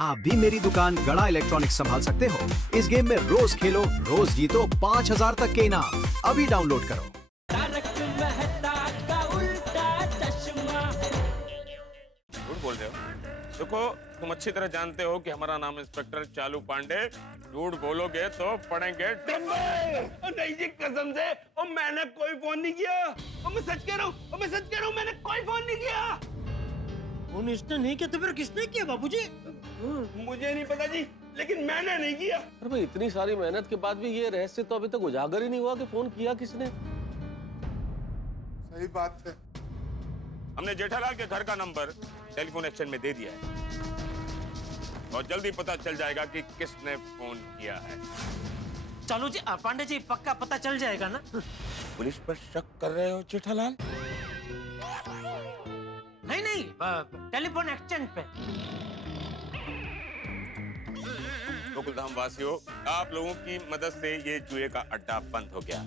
आप भी मेरी दुकान गड़ा इलेक्ट्रॉनिक्स संभाल सकते हो। इस गेम में रोज खेलो, रोज जीतो 5000 तक के इनाम। अभी डाउनलोड करो। झूठ बोल रहे हो। देखो, तुम अच्छी तरह जानते हो कि हमारा नाम इंस्पेक्टर चालू पांडे। झूठ बोलोगे तो पड़ेंगे डंडे। नहीं जी, कसम से मैंने कोई फोन नहीं किया। मैं सच कह रहा हूँ, मैं सच कह रहा हूँ, मैंने कोई फोन नहीं किया। फोन इसने नहीं किया तो फिर किसने किया बाबूजी? मुझे नहीं पता जी, लेकिन मैंने नहीं किया। अरे भाई, इतनी सारी मेहनत के बाद भी ये रहस्य तो अभी तक उजागर ही नहीं हुआ कि फोन किया किसने। सही बात है। हमने जेठालाल के घर का नंबर टेलीफोन एक्सचेंज में दे दिया है और जल्दी पता चल जाएगा कि किसने फोन किया है। चलो जी, पांडे जी पक्का पता चल जाएगा ना? पुलिस पर शक कर रहे हो जेठालाल? नहीं नहीं, टेलीफोन एक्सचेंज पे। गोकुलधाम वासियों, आप लोगों की मदद से ये जुए का अड्डा बंद हो गया।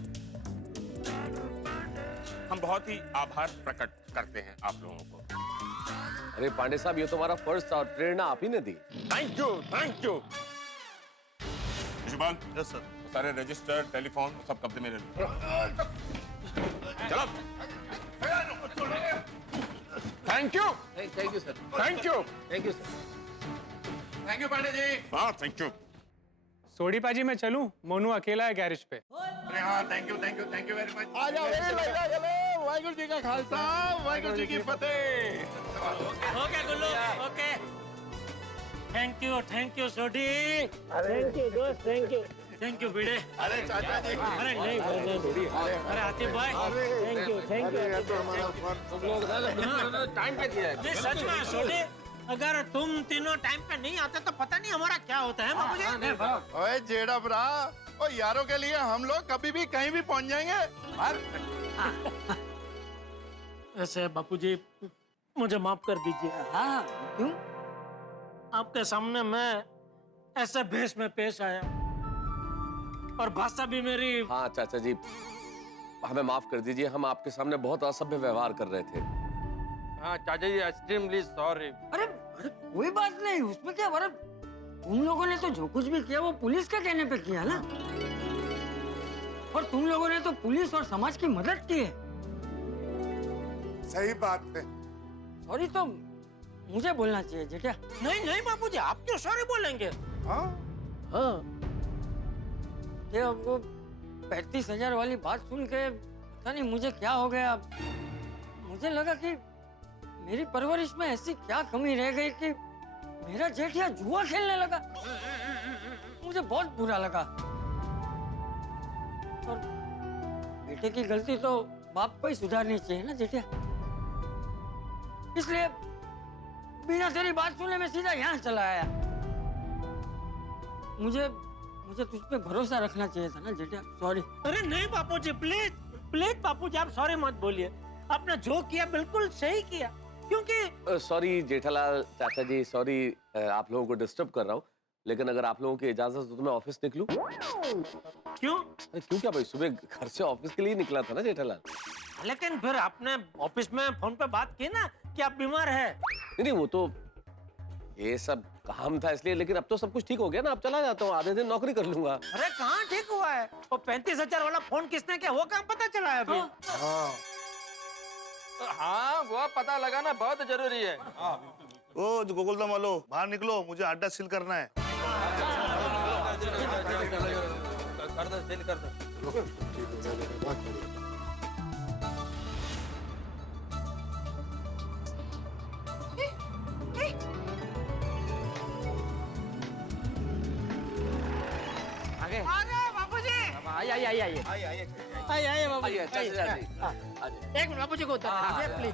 हम बहुत ही आभार प्रकट करते हैं आप लोगों को। अरे पांडे साहब, ये तो हमारा फर्ज था और प्रेरणा आप ही ने दी। Thank you, thank you. Yashpal, yes sir. सारे रजिस्टर, टेलीफोन सब कब्जे में ले लो। चलो। Thank you, thank you sir. Thank you, thank you sir. Thank you Pandey ji. हाँ थैंक यू। सोडी पाजी मैं चलूं? मोनू अकेला है गैरेज पे। अरे हाँ, थैंक यू वेरी मच। आ जाओ, चलो। वाहिगुरु जी का खालसा, वाहिगुरु जी की फतेह। हो गया Gullu, okay. Thank you Sodhi. Thank you दोस्त, थैंक यू भिड़े। अरे चाचा जी, अरे नहीं, अरे आतिफ भाई, थैंक यू। टाइम पे दिया है। नहीं सच में सोडी, अगर तुम तीनों टाइम पे नहीं आते तो पता नहीं हमारा क्या होता है बाबूजी। ओए जेड़ा ब्रा, ओ यारों के लिए हम लोग कभी भी कहीं भी पहुंच जाएंगे। ऐसे बापूजी मुझे माफ कर दीजिए। हाँ, क्यों? आपके सामने मैं ऐसे भेष में पेश आया और भाषा भी मेरी। हाँ चाचा जी, हमें माफ कर दीजिए, हम आपके सामने बहुत असभ्य व्यवहार कर रहे थे। हाँ चाचा जी, एक्सट्रीमली सॉरी। अरे अरे कोई बात नहीं, उसमें क्या। अरे तुम लोगों ने तो जो कुछ भी किया वो पुलिस के कहने पे किया ना, और तुम लोगों ने तो पुलिस और समाज की मदद की है। सही बात है। सॉरी तो मुझे बोलना चाहिए जेठा। नहीं नहीं बापूजी, आप क्यों सॉरी बोलेंगे? हाँ, हाँ, ये वो 35,000 वाली बात सुन के पता नहीं मुझे क्या हो गया। मुझे लगा कि मेरी परवरिश में ऐसी क्या कमी रह गई कि मेरा जेठिया जुआ खेलने लगा। मुझे बहुत बुरा लगा। और बेटे की गलती तो बाप को ही सुधारनी चाहिए ना जेठिया। इसलिए बिना तेरी बात सुने मैं सीधा यहाँ चला आया। मुझे तुझ पे भरोसा रखना चाहिए था ना जेठिया। सॉरी। अरे नहीं बापूजी, प्लीज बापूजी आप सॉरी मत बोलिए। आपने जो किया बिल्कुल सही किया, क्योंकि सॉरी जेठालाल चाचा जी, सॉरी आप लोगों को डिस्टर्ब कर रहा हूँ, लेकिन अगर आप लोगों की इजाजत हो तो मैं ऑफिस निकलूं? क्यों? अरे क्यों क्या भाई, सुबह घर से ऑफिस के लिए निकला था ना जेठालाल। लेकिन फिर आपने ऑफिस में फोन पे बात की ना कि आप बीमार है। नहीं, वो तो ये सब काम था इसलिए, लेकिन अब तो सब कुछ ठीक हो गया ना। अब चला जाता हूँ, आधे दिन नौकरी कर लूंगा। अरे कहाँ ठीक हुआ है? वो 35,000 वाला फोन किसने किया वो काम पता चला है अभी? हाँ, वो पता लगाना बहुत जरूरी है। ओ गोकुलधाम वालों, बाहर निकलो, मुझे अड्डा सील करना है। कर दो, सील कर दो। आगे बापूजी। आइए बाबूजी। एक मिनट बाबूजी को उतार प्लीज।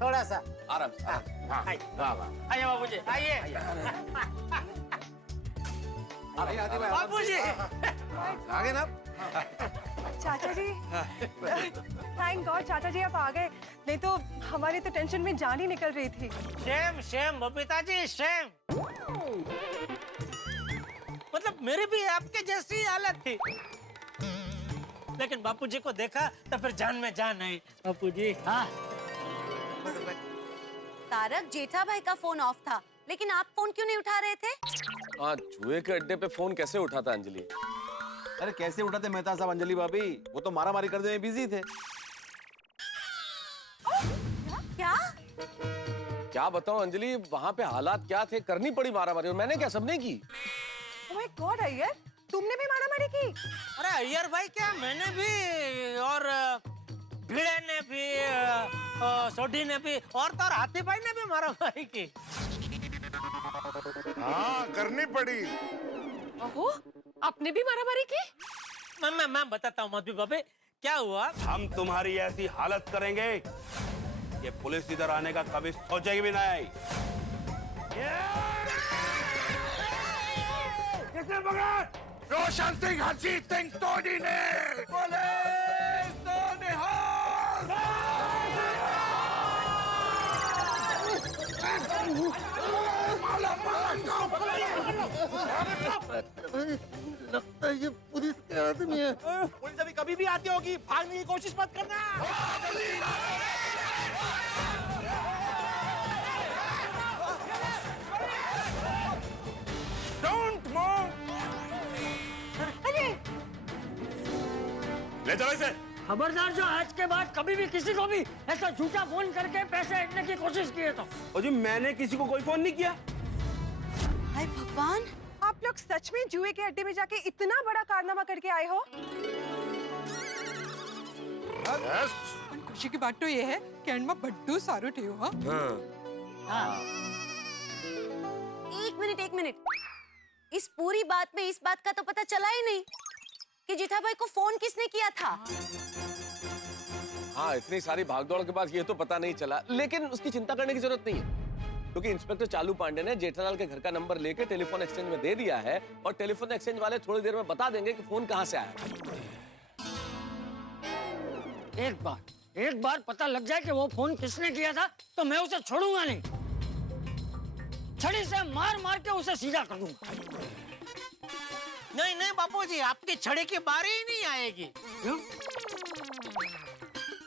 थोड़ा सा आराम से। आइए बाबूजी, आइए बाबूजी। आगे ना। चाचा जी, थैंक गॉड चाचा जी आप आ गए, नहीं तो हमारी तो टेंशन में जान ही निकल रही थी। Shem Babita ji, Shem. मतलब मेरी भी आपके जैसी हालत थी, लेकिन बापूजी को देखा तो फिर जान में जान आई। बापूजी। हाँ तारक, जेठा भाई का फोन ऑफ था, लेकिन आप फोन क्यों नहीं उठा रहे थे? हाँ, जुए के अड्डे पे फोन कैसे उठाता अंजलि? अरे कैसे उठाते मेहता साहब अंजलि भाभी, वो तो मारा मारी करने में बिजी थे। क्या? क्या बताऊं अंजलि, वहाँ पे हालात क्या थे, करनी पड़ी मारा मारी। और मैंने क्या, सबने की। ओह माय गॉड अय्यर, तुमने भी मारामारी की? अरे अय्यर भाई, क्या मैंने भी, और भिड़े ने भी, सोढ़ी ने भी, और तो और हाथी भाई ने भी मारामारी की। हाँ करनी पड़ी। ओहो, आपने भी मारामारी की? मैं बताता हूँ मधु बाबे, क्या हुआ। हम तुम्हारी ऐसी हालत करेंगे कि पुलिस इधर आने का कभी सोचेगी भी नहीं। किसने पकड़ा? रोशन सिंह, हरजीत सिंह सोनी ने। पुलिस तो निहाल। लगता है ये पुलिस के आदमी है। पुलिस अभी कभी भी आती होगी, भागने की कोशिश मत करना। Don't move. ले चलो इसे। खबरदार जो आज के बाद कभी भी किसी को भी ऐसा झूठा फोन करके पैसे हटने की कोशिश किए तो। और जी मैंने किसी को कोई फोन नहीं किया। हाय भगवान, आप लोग सच में जुए के अड्डे में जाके इतना बड़ा कारनामा करके आए हो? खुशी की बात तो ये है कि एंड में बड्डू सारू ठेव। हाँ, एक मिनट, इस पूरी बात में इस बात का तो पता चला ही नहीं कि जेठा भाई को फोन किसने किया था। हाँ, इतनी सारी भागदौड़ के बाद ये तो पता नहीं चला, लेकिन उसकी चिंता करने की जरूरत नहीं है, क्योंकि इंस्पेक्टर चालू पांडे ने जेठालाल के घर का नंबर लेके टेलीफोन एक्सचेंज में दे दिया है, और टेलीफोन एक्सचेंज वाले थोड़ी देर में बता देंगे कि फोन कहाँ से आया। एक बार पता लग जाए कि वो फोन किसने किया था तो मैं उसे छोड़ूंगा नहीं। छड़ी से मार मार के उसे सीधा कर दूंगा। नहीं बापूजी, आपकी छड़ी की बारी ही नहीं आएगी। क्यों?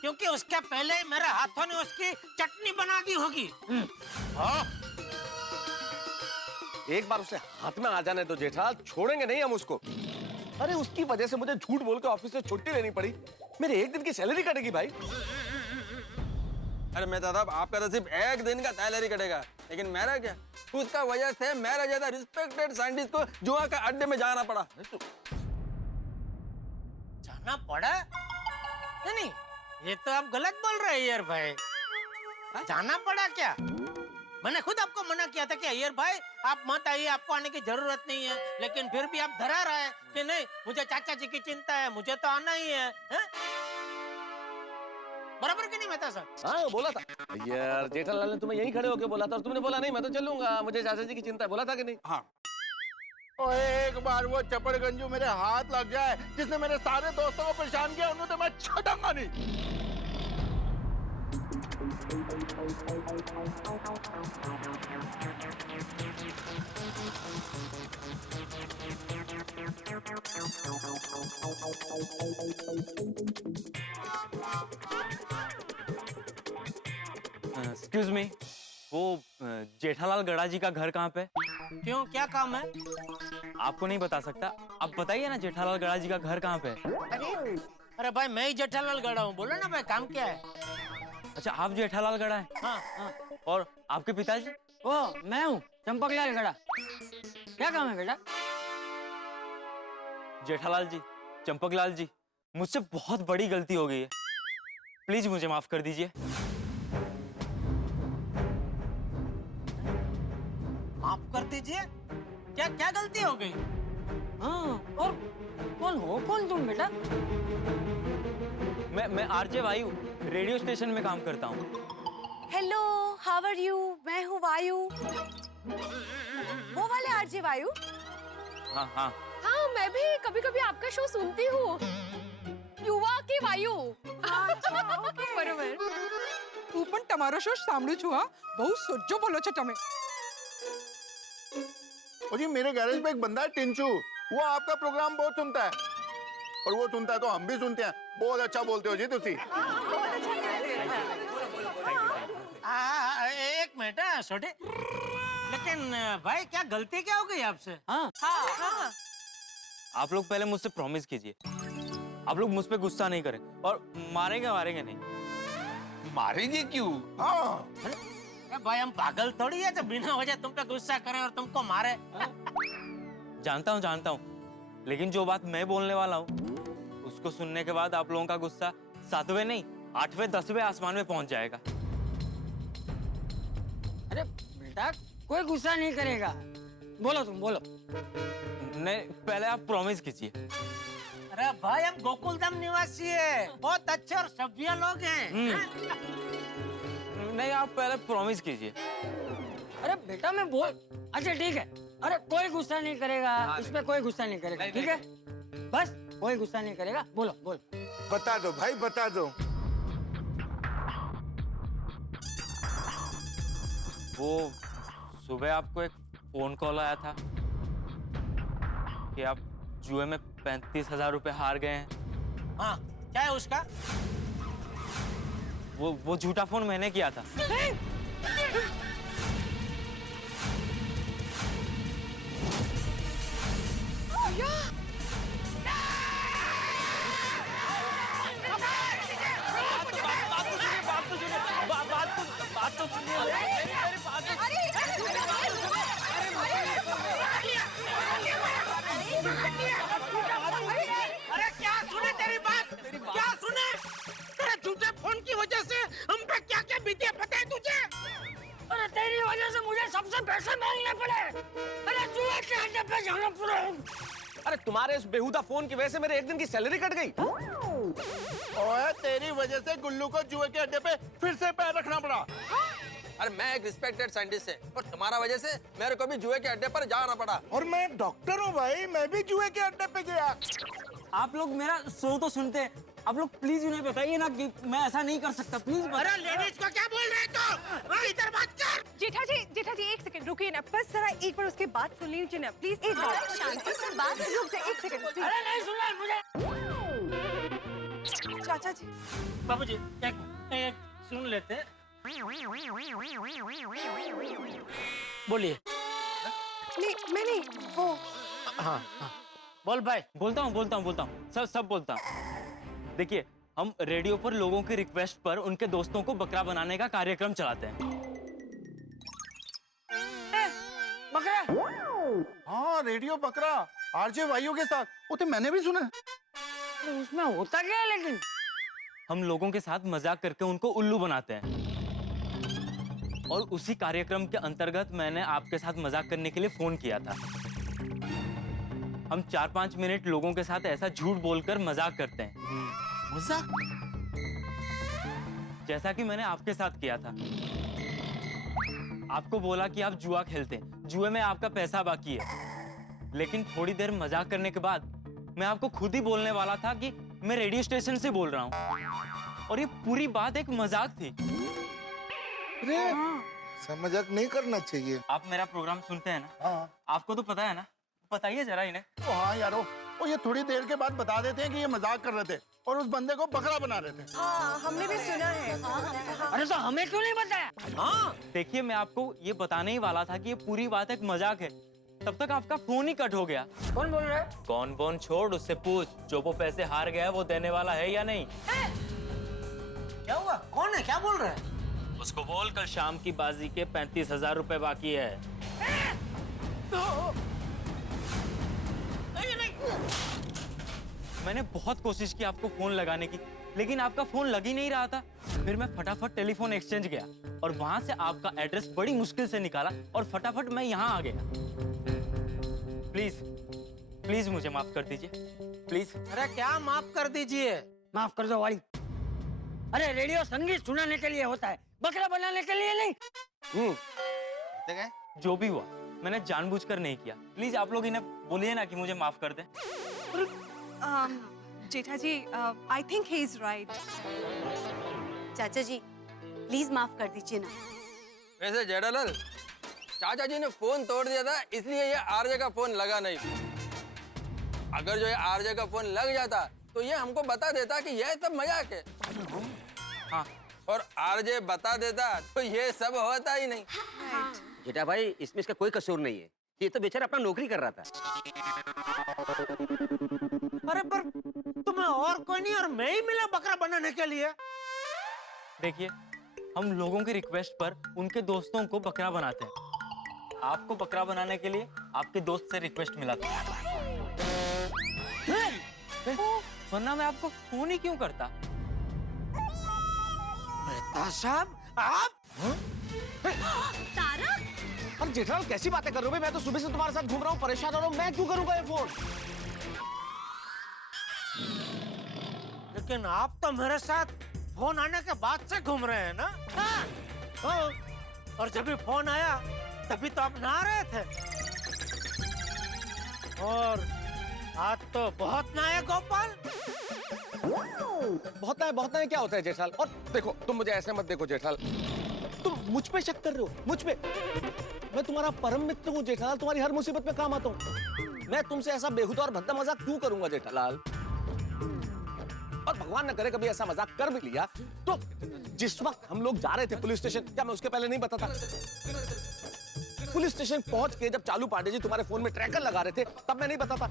क्योंकि उसके पहले ही मेरे हाथों ने उसकी चटनी बना दी होगी। हाँ? एक बार उसे हाथ में आ जाने दो जेठा, छोड़ेंगे नहीं हम उसको। अरे उसकी वजह से मुझे झूठ बोल के ऑफिस से छुट्टी लेनी पड़ी, मेरे एक दिन की सैलरी कटेगी भाई। अरे मेहता साहब, आपका तो सिर्फ एक दिन का सैलरी कटेगा, लेकिन मेरा क्या, उसका वजह से मेरा जैसा रिस्पेक्टेड साइंटिस्ट को जुआ का अड्डे में जाना पड़ा। जाना पड़ा? नहीं, ये तो आप गलत बोल रहे हैं अय्यर भाई। जाना पड़ा क्या? मैंने खुद आपको मना किया था कि अय्यर भाई आप मत आइए, आपको आने की जरूरत नहीं है, लेकिन फिर भी आप धरा रहे कि नहीं, मुझे चाचा जी की चिंता है, मुझे तो आना ही है। बराबर कि नहीं मेहता साहब? हाँ, बोला था यार, जेठालाल ने तुम्हें यहीं खड़े होके बोला था, और तुमने बोला नहीं मैं तो चलूंगा, मुझे चाचा जी की चिंता है, बोला था कि नहीं? हाँ। और एक बार वो चपड़गंजू मेरे हाथ लग जाए, जिसने मेरे सारे दोस्तों को परेशान किया, उन्हें तो मैं छोड़ूंगा नहीं। एक्सक्यूज मी, वो जेठालाल गड़ा जी का घर कहाँ पे? क्यों, क्या काम है? आपको नहीं बता सकता, आप बताइए ना जेठालाल गड़ा जी का घर कहाँ पे? अरे भाई, मैं ही जेठालाल गड़ा हूँ, बोलो ना भाई, काम क्या है? अच्छा, आप जेठालाल गड़ा है? हाँ। और आपके पिताजी? ओ, मैं हूँ चंपकलाल गड़ा। क्या काम है बेटा? जेठालाल जी, चंपकलाल जी, मुझसे बहुत बड़ी गलती हो गई है, प्लीज मुझे माफ कर दीजिए। माफ कर दीजिए? क्या क्या गलती हो गई? हाँ, और कौन तुम बेटा? मैं आरजे वायु, रेडियो स्टेशन में काम करता हूँ। Hello, how are you? मैं हूँ वायु, वो वाले आरजे वायु। हाँ, मैं भी कभी कभी आपका शो सुनती हूँ, युवा की वायु। बरोबर। तू पण તમારો શો સાંભળું છું। હા, બહુ સોજો બોલો છો તમે। और जी मेरे गैरेज में एक बंदा है टिंचू, वो आपका प्रोग्राम बहुत सुनता है, और वो सुनता है तो हम भी सुनते हैं। बहुत अच्छा बोलते हो जी तुसी। एक मिनट छोटे, लेकिन भाई क्या गलती क्या हो गई आपसे? हाँ हाँ आप लोग पहले मुझसे प्रॉमिस कीजिए, आप लोग मुझ पे गुस्सा नहीं करें और मारेंगे नहीं। मारेंगे क्यों? हाँ अरे भाई हम पागल थोड़ी है जो बिना वजह तुम पे गुस्सा करें और तुमको मारे। जानता हूँ, लेकिन जो बात मैं बोलने वाला हूँ उसको सुनने के बाद आप लोगों का गुस्सा 7वें नहीं 8वें 10वें आसमान में पहुंच जाएगा। अरे बेटा कोई गुस्सा नहीं करेगा, बोलो तुम बोलो। नहीं, पहले आप प्रॉमिस कीजिए। अरे भाई हम गोकुलधाम निवासी है, बहुत अच्छे और सभ्य लोग हैं। नहीं, आप पहले प्रॉमिस कीजिए। अरे बेटा मैं बोल, अच्छा ठीक है। अरे कोई गुस्सा नहीं करेगा, इसमें कोई गुस्सा नहीं करेगा, ठीक है? बस कोई गुस्सा नहीं करेगा, बोलो बोलो। बता दो भाई, बता दो। वो सुबह आपको एक फोन कॉल आया था कि आप जुए में 35,000 रुपए हार गए हैं। हाँ, क्या है उसका? वो झूठा फोन मैंने किया था। बात तो सुनिए। अरे क्या सुने तेरी बात? क्या सुने? तेरे झूठे फोन की वजह से हम पे क्या क्या बीती पता है तुझे? अरे तेरी वजह से मुझे सबसे पैसे मांगने पड़े। अरे जुए के अड्डे पे जाना पड़ा। अरे तुम्हारे इस बेहुदा फोन की वजह से मेरे एक दिन की सैलरी कट गई। ओए तेरी वजह से गुल्लू को जुए के अड्डे पे फिर से पैर रखना पड़ा। अरे मैं एक रिस्पेक्टेड साइंटिस्ट है और तुम्हारा वजह से मेरे को भी जुए के अड्डे पर जाना पड़ा। और मैं डॉक्टर हूँ भाई, मैं भी जुए के अड्डे पे गया। आप लोग मेरा शो तो सुनते हैं, आप लोग प्लीज उन्हें बताइए ना कि मैं ऐसा नहीं कर सकता, प्लीज। अरे लेडीज को क्या बोल रहे तो? इधर बात कर। जेठा जी एक सेकंड रुकिए ना, बस जरा एक बार उसकी बात सुन लीजिए ना प्लीज। एक बार शांति से बात। रुक जाइए एक सेकंड प्लीज। अरे नहीं सुनना मुझे। चाचा जी बाबूजी एक सुन लेते हैं। बोलिए। नहीं मैं नहीं, वो हाँ बोल भाई। बोलता हूँ, सब बोलता हूँ। देखिए, हम रेडियो पर लोगों की रिक्वेस्ट पर उनके दोस्तों को बकरा बनाने का कार्यक्रम चलाते हैं। बकरा? हाँ रेडियो बकरा आरजे भाइयों के साथ, वो तो मैंने भी सुना। उसमें होता क्या है लेकिन? हम लोगों के साथ मजाक करके उनको उल्लू बनाते हैं और उसी कार्यक्रम के अंतर्गत मैंने आपके साथ मजाक करने के लिए फोन किया था। हम 4-5 मिनट लोगों के साथ ऐसा झूठ बोलकर मजाक करते हैं, मजाक? जैसा कि मैंने आपके साथ किया था। आपको बोला कि आप जुआ खेलते हैं, जुए में आपका पैसा बाकी है। लेकिन थोड़ी देर मजाक करने के बाद मैं आपको खुद ही बोलने वाला था कि मैं रेडियो स्टेशन से बोल रहा हूँ और ये पूरी बात एक मजाक थी। मजाक नहीं करना चाहिए। आप मेरा प्रोग्राम सुनते हैं ना? हाँ। आपको तो पता है ना? बताइए जरा इन्हें। हाँ यारो, वो ये थोड़ी देर के बाद बता देते हैं कि ये मजाक कर रहे थे और उस बंदे को बकरा बना रहे थे। हाँ हमने भी सुना है। अरे तो हमें क्यों नहीं बताया? हाँ, देखिए मैं आपको ये बताने ही वाला था कि ये पूरी बात एक मजाक है, तब तक आपका फोन ही कट हो गया। कौन बोल रहा है? कौन छोड़, उससे पूछ जो वो पैसे हार गया वो देने वाला है या नहीं। क्या हुआ? कौन है? क्या बोल रहा है? उसको बोल कल शाम की बाजी के 35,000 रुपए बाकी है। मैंने बहुत कोशिश की आपको फोन लगाने की, लेकिन आपका फोन लग ही नहीं रहा था। फिर मैं फटाफट टेलीफोन एक्सचेंज गया और वहां से आपका एड्रेस बड़ी मुश्किल से निकाला और फटाफट मैं यहाँ आ गया। प्लीज मुझे माफ कर दीजिए, प्लीज। अरे क्या माफ कर दीजिए? माफ कर दो वाली। अरे रेडियो संगीत सुनाने के लिए होता है, बकरा बनाने के लिए नहीं। जो भी हुआ मैंने जानबूझकर नहीं किया। प्लीज आप लोग इन्हें बोलिए ना कि मुझे माफ कर दें। Jetha ji I think he is right. चाचा जी प्लीज माफ कर दीजिए ना। वैसे जेठालाल, चाचा जी ने फोन तोड़ दिया था इसलिए ये आरजे का फोन लगा नहीं। अगर जो ये आरजे का फोन लग जाता तो ये हमको बता देता कि यह सब मजाक है। हाँ, और आरजे बता देता तो ये सब होता ही नहीं। जेठा भाई इसमें इसका कोई कसूर नहीं है, ये तो बेचारा अपना नौकरी कर रहा था। अरे पर तुम्हें और कोई नहीं और मैं ही मिला बकरा बनाने के लिए। देखिए, हम लोगों की रिक्वेस्ट पर उनके दोस्तों को बकरा बनाते हैं। आपको बकरा बनाने के लिए आपके दोस्त से रिक्वेस्ट मिला था, वरना मैं आपको फोन ही क्यों करता। मेहता साहब, आप तारा, अरे जेठालाल कैसी बातें कर रहे हो भाई? मैं तो सुबह से तुम्हारे साथ घूम रहा हूँ, परेशान हो रहा हूँ, मैं क्यों करूंगा ये फोन? लेकिन आप तो मेरे साथ फोन आने के बाद से घूम रहे हैं ना? हाँ। और जब भी फोन आया तभी तो आप नहा रहे थे। और आज तो बहुत नहाए गोपाल। बहुत नए क्या होता है जेठालाल? और देखो, तुम मुझे ऐसे मत देखो जेठालाल, तुम मुझ पे शक कर रहे हो, मुझ पे। मैं तुम्हारा परम मित्र हूँ जेठालाल, तुम्हारी हर मुसीबत में काम आता हूँ। मैं तुमसे ऐसा बेहुदा और भद्दा मजाक क्यों करूंगा जेठालाल? और भगवान न करे कभी ऐसा मजाक कर भी लिया तो जिस वक्त हम लोग जा रहे थे पुलिस स्टेशन, क्या मैं उसके पहले नहीं बताता? पुलिस स्टेशन पहुंच के जब चालू पांडे जी तुम्हारे फोन में ट्रैकर लगा रहे थे, तब मैं नहीं बताता।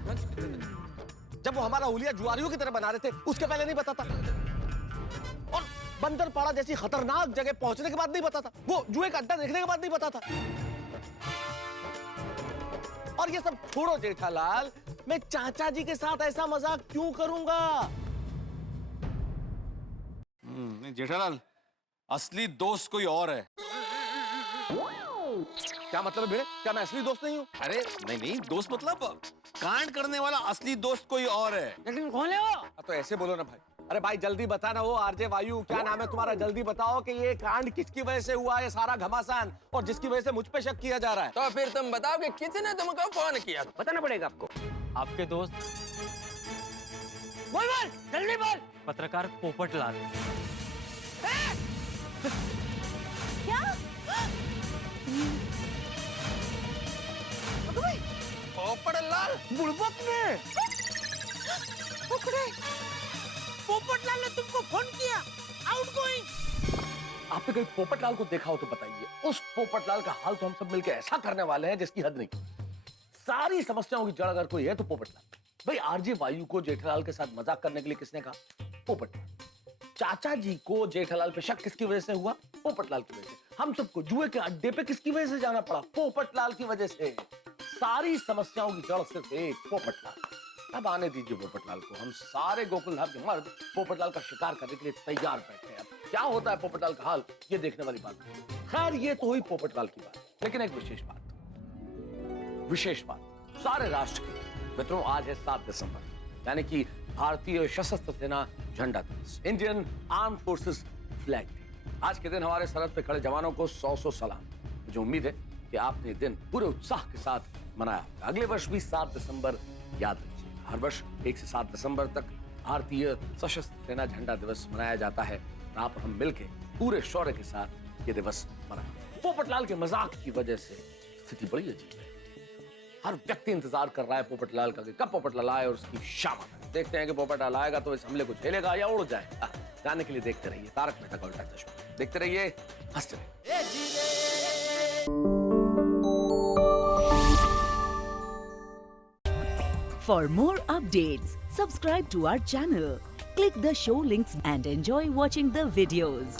जब वो हमारा हुलिया जुआरियों की तरह बना रहे थे, उसके पहले नहीं बताता। और बंदरपाड़ा जैसी खतरनाक जगह पहुंचने के बाद नहीं बताता। वो जुए का अड्डा देखने के बाद नहीं बताता। और ये सब छोड़ो जेठालाल, मैं चाचा जी के साथ ऐसा मजाक क्यों करूंगा? जेठालाल, असली दोस्त कोई और है। क्या मतलब है? क्या मैं असली दोस्त नहीं हूँ? अरे नहीं, दोस्त मतलब कांड करने वाला असली दोस्त कोई और है। लेकिन कौन है वो? तो ऐसे बोलो ना भाई। अरे भाई जल्दी बताना, वो आरजे वायु, क्या नाम है तुम्हारा? जल्दी बताओ कि ये कांड किसकी वजह से हुआ, ये सारा घमासान, और जिसकी वजह से मुझ पे शक किया जा रहा है। तो फिर तुम बताओ कि किसने तुमको फोन किया? बताना पड़ेगा आपको। आपके दोस्त बोल बोल, जल्दी बोल। पत्रकार पोपटलाल। क्या? पोपटलाल बुड़बक ने पोपटलाल ने तुमको फोन किया? आउटगोइंग। आपने कभी पोपटलाल को देखा हो तो बताइए। उस पोपटलाल का हाल तो हम सब मिलकर ऐसा करने वाले हैं जिसकी हद नहीं। सारी समस्याओं की जड़ अगर कोई है तो पोपटलाल। भाई आरजे वायु को जेठालाल के साथ मजाक करने के लिए किसने कहा? पोपटलाल। चाचा जी को जेठालाल पे शक किसकी वजह से हुआ? पोपटलाल की वजह से। हम सबको जुए के अड्डे पे किसकी वजह से जाना पड़ा? पोपटलाल की वजह से। सारी समस्याओं की जड़ सिर्फ एक, पोपटलाल। अब आने दीजिए पोपटलाल को। हम सारे गोकुल धाम के मर्द पोपटलाल का शिकार करने के लिए तैयार बैठे हैं। अब क्या होता है पोपटलाल का हाल, ये देखने वाली बात है। खैर ये तो हुई पोपटलाल की बात, लेकिन एक विशेष बात सारे राष्ट्र की। मित्रों, आज है 7 दिसंबर, यानी कि भारतीय सशस्त्र सेना झंडा दिवस, Indian arm forces flag day. आज के दिन हमारे सरहद पे खड़े जवानों को 100 सलाम। मुझे उम्मीद है कि आपने दिन पूरे उत्साह के साथ मनाया। अगले वर्ष भी 7 दिसंबर याद रखिए। हर वर्ष 1 से 7 दिसंबर तक भारतीय सशस्त्र सेना झंडा दिवस मनाया जाता है। आप हम मिलकर पूरे शौर्य के साथ ये दिवस मनाएं। पोपटलाल के मजाक की वजह से स्थिति बड़ी अजीब है। हर व्यक्ति इंतजार कर रहा है पोपटलाल का कि कब पोपटलाल आए और उसकी शाम आए। देखते हैं कि पोपटलाल आएगा तो इस हमले को झेलेगा या उड़ जाएगा। जाने के लिए देखते रहिए तारक मेहता का उल्टा चश्मा। देखते रहिए, हंसते रहिए। For more updates, subscribe to our channel, click the show links and enjoy watching the videos.